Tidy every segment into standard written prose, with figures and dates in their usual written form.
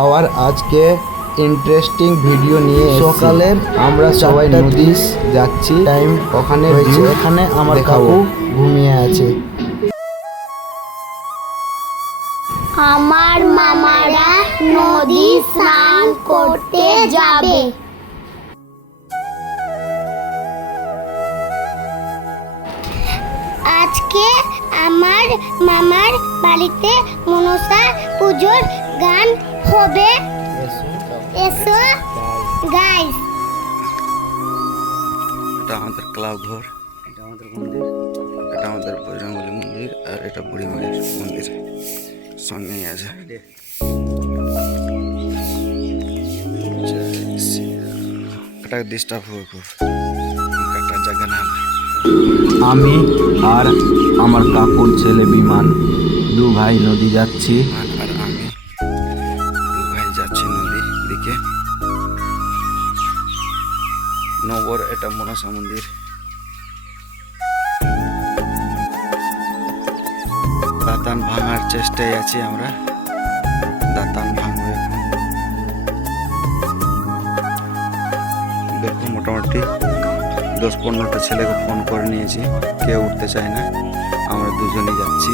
আবার আজকে interesting video নিয়ে সকালের আমরা সবাই নদী যাচ্ছি টাইম ওখানে হয়েছে এখানে আমার কাকু ঘুমিয়ে আছে। আমার মামারা নদী স্নান করতে যাবে। আজকে আমার মামার বাড়িতে মনসা পুজোর গান হবে। এসো গাইস। এটা আমাদের ক্লাব ঘর, এটা আমাদের মন্দির, এটা আমাদের বজরঙ্গলী মন্দির, আর এটা বুড়ি মায়ের মন্দির সঙ্গেই আছে। এটা ডিস্টার্ব হবে খুব, একটা জায়গা না। আমি আর আমার কাকুর ছেলে বিমান দু ভাই নদী যাচ্ছি। আর আমি দু ভাই যাচ্ছি নদীর দিকে। নগর এটা মনসা মন্দির। দাতান ভাঙার চেষ্টায় আছি আমরা, দাতান ভাঙবো এখন। দেখুন মোটামুটি 10-15টা ছেলেকে ফোন করে নিয়েছি, কেউ উঠতে চায় না। আমরা দুজনেই যাচ্ছি,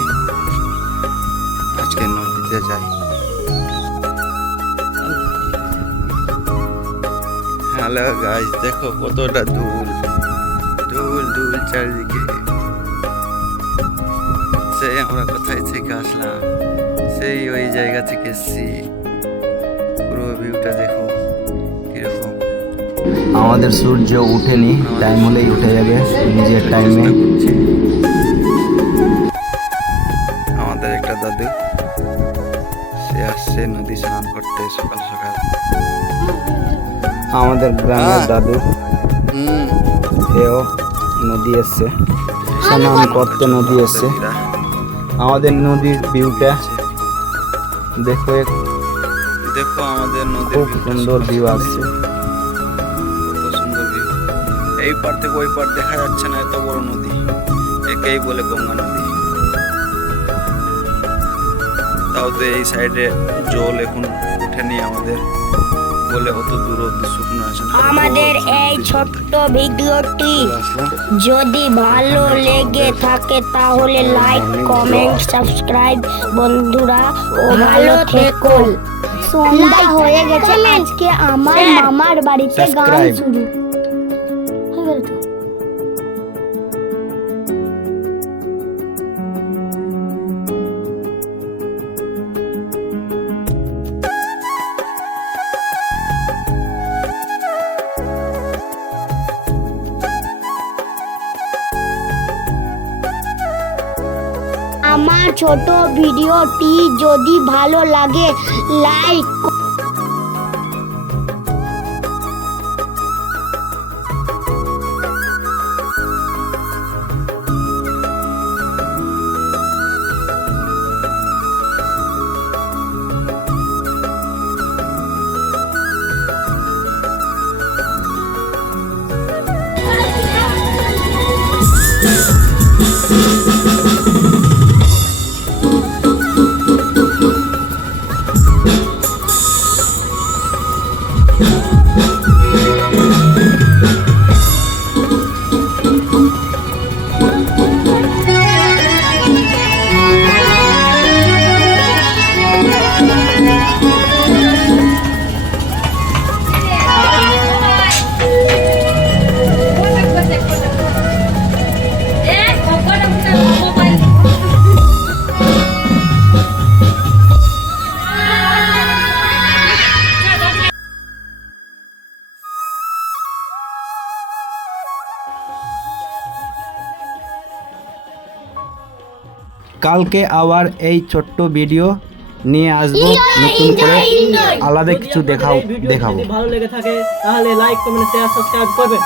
আজকে নদীতে যাই। হ্যালো গাইস, দেখো কতটা ধুল ধুল ধুল চারিদিকে। সেই আমরা কোথায় থেকে আসলাম, সেই ওই জায়গা থেকে এসছি। পুরো ভিউটা দেখো কিরকম। আমাদের সূর্য উঠেনি, টাইম হলেই উঠে যাবে নিজের টাইমে। আমাদের একটা দাদু, সে আসছে নদী স্নান করতে সকাল সকাল। আমাদের গ্রামের দাদু সেও নদী এসছে, স্নান করতে নদী এসছে। আমাদের নদীর ভিউটা দেখো, দেখো আমাদের নদীর খুব ভিউটা সুন্দর ভিউ আসছে। কত সুন্দর ভিউ। এই পার থেকে ওই পার দেখা যাচ্ছে না, এত বড় নদী। একেই বলে গঙ্গা নদী। তাও তো এই সাইডে জল এখন উঠেনি আমাদের বলে অত দূর অব্দি শুকনো আছে না। আমাদের এই ছোট্ট ভিডিওটি যদি ভালো লেগে থাকে তাহলে লাইক, কমেন্ট, সাবস্ক্রাইব বন্ধুরা, ও ভালো থেকো। সন্ধ্যা হয়ে গেছে, আজকে আমার মামার বাড়িতে গান Subscribe. শুরু হয়ে গেল তো। আমার ছোট ভিডিওটি যদি ভালো লাগে লাইক কালকে আবার এই ছোট্ট ভিডিও নিয়ে আসবো, নতুন করে আলাদা কিছু দেখাবো। ভালো লেগে থাকে তাহলে লাইক, কমেন্ট, শেয়ার, সাবস্ক্রাইব করবেন।